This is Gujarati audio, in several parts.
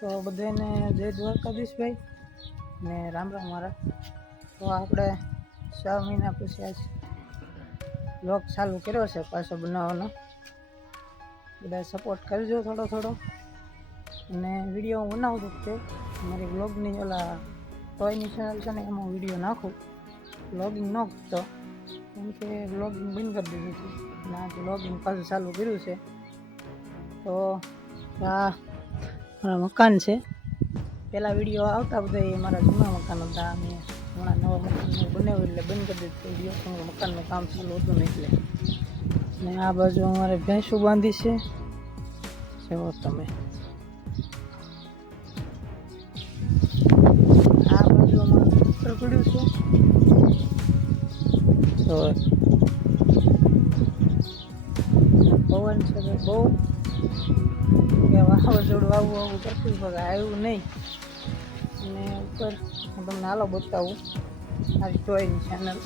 તો બધાને જય દ્વારકાધીશભાઈ ને રામ રામ મારા. તો આપણે 6 મહિના પછી આજ બ્લોગ ચાલુ કર્યો છે પાછો બનાવવાનો. બધા સપોર્ટ કરજો થોડો અને વિડીયો હું બનાવતો તે મારી બ્લોગની ઓલા ટોયની ચેનલ છે ને એમાં વિડીયો નાખું. બ્લોગિંગ ન કરતો કેમ કે બ્લોગિંગ બંધ કરી દીધું હતું અને આ બ્લોગિંગ પાછું ચાલુ કર્યું છે. તો આ મારા મકાન છે. પહેલાં વિડીયો આવતા બધા એ મારા જૂના મકાન હતા. અમે હમણાં નવા મકાન બનાવ્યું એટલે બંધ કરી દીધું વિડીયો, પણ મકાનનું કામ ચાલુ હતું ને એટલે. ને આ બાજુ અમારે ભેંસું બાંધી છે જુઓ તમે. આ બાજુ અમારું સૂત્ર પડ્યું છે તો પવન છે કે બહુ કે વાવાઝોડું આવું કરતું પણ આવ્યું નહીં. અને ઉપર હું તમને હાલો બતાવું મારી ટોયની ચેનલ.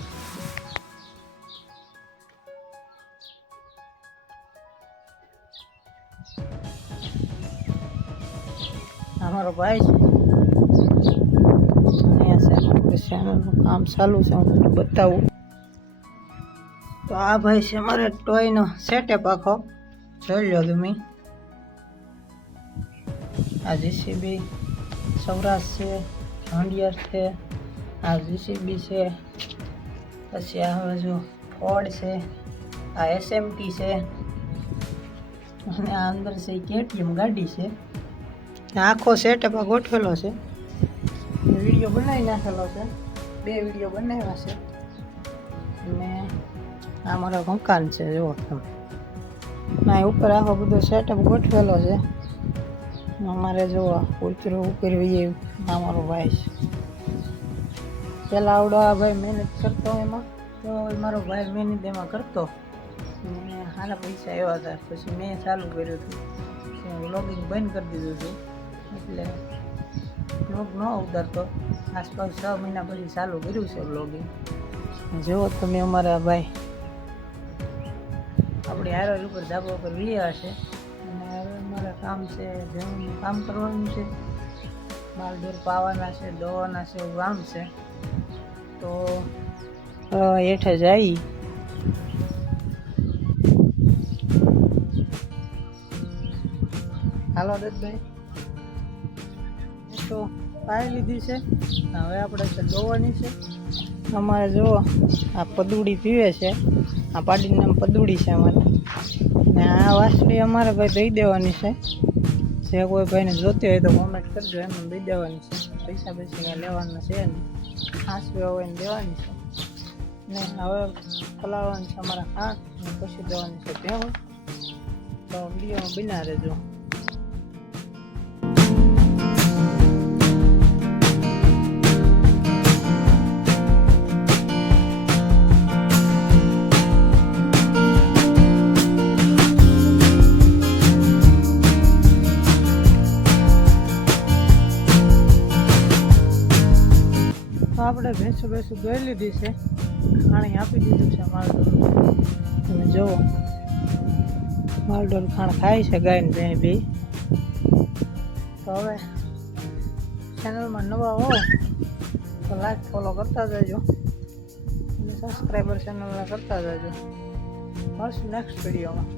અમારો ભાઈ છે અહીંયા છે ચેનલનું કામ ચાલુ છે, હું તમને બતાવું. તો આ ભાઈ છે મારે ટોયનો સેટઅપ આખો જોઈ લો તમે. આ જીસીબી સૌરાષ્ટ્ર છે, જોન્ડિયર છે, આ જીસીબી છે, પછી આ બાજુ ફોર્ડ છે, આ એસએમટી છે અને આ અંદર છે કેટીએમ ગાડી છે. આખો સેટઅપ આ ગોઠવેલો છે. વિડીયો બનાવી નાખેલો છે, 2 વિડીયો બનાવ્યા છે. અને આ મારો મકાન છે જુઓ તમે. ના ઉપર આખો બધો સેટઅપ ગોઠવેલો છે. અમારે જુઓ કૂતરું ઉપર એ અમારો ભાઈ છે. પહેલાં આવડો આ ભાઈ મહેનત કરતો એમાં, તો મારો ભાઈ મહેનત એમાં કરતો અને સારા પૈસા આવ્યા હતા. પછી મેં ચાલુ કર્યું હતું, વ્લોગિંગ બંધ કરી દીધું હતું એટલે વ્લોગ ન ઉતારતો. આસપાસ 6 મહિના પછી ચાલુ કર્યું છે વ્લોગિંગ. જુઓ તમે અમારા ભાઈ આપણી હાઈવે ઉપર ધાબા ઉપર વ્યા છે અને હવે અમારા કામ છે જમીનનું કામ કરવાનું છે, માલઢોર પાવાના છે, દોવાના છે, એવું કામ છે. તો હેઠે જઈ હાલો દત્તભાઈ. તો પાઈ લીધી છે, હવે આપણે છે દોવાની છે. અમારે જુઓ આ પદુડી પીવે છે, આ પાડીનું નામ પદુડી છે અમારે. ને આ વાસળી અમારે ભાઈ દઈ દેવાની છે. જે કોઈ ભાઈને જોતી હોય તો કોમેન્ટ કરજો, એમને દઈ દેવાની છે. પૈસા કંઈ લેવાના છે ને, હાંસવ્યા હોય ને દેવાની છે. ને હવે ખોલાવવાનું છે અમારા હાથ અને પછી દેવાની છે ભેહું. તો વિડીયોમાં બના રહેજો. આપણે ભેંસું દોઈ લીધી છે, ખાણી આપી દીધું છે માલઢોર. તમે જુઓ માલઢોર ખાણ ખાય છે ગાયને ભેં બે. તો હવે ચેનલમાં નવા હો તો લાઈક ફોલો કરતા જજો અને સબસ્ક્રાઈબર ચેનલને કરતા જજો. મળશું નેક્સ્ટ વિડીયોમાં.